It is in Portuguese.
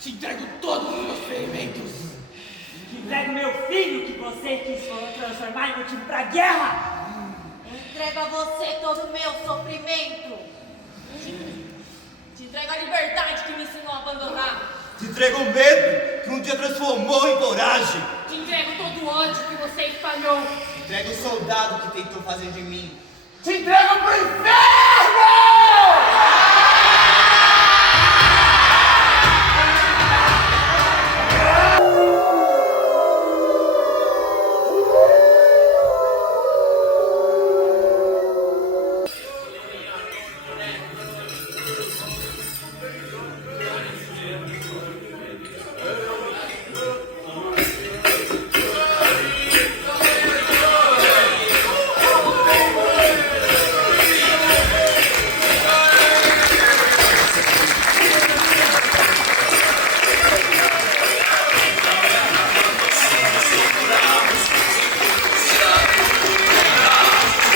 Te entrego todos os meus ferimentos. Te entrego meu filho que você quis transformar em motivo pra guerra. Entrego a você todo o meu sofrimento. Te entrego a liberdade que me ensinou a abandonar. Te entrego o medo que um dia transformou em coragem. Te entrego todo o ódio que você espalhou. Te entrego o soldado que tentou fazer de mim. Te entrego pro inferno!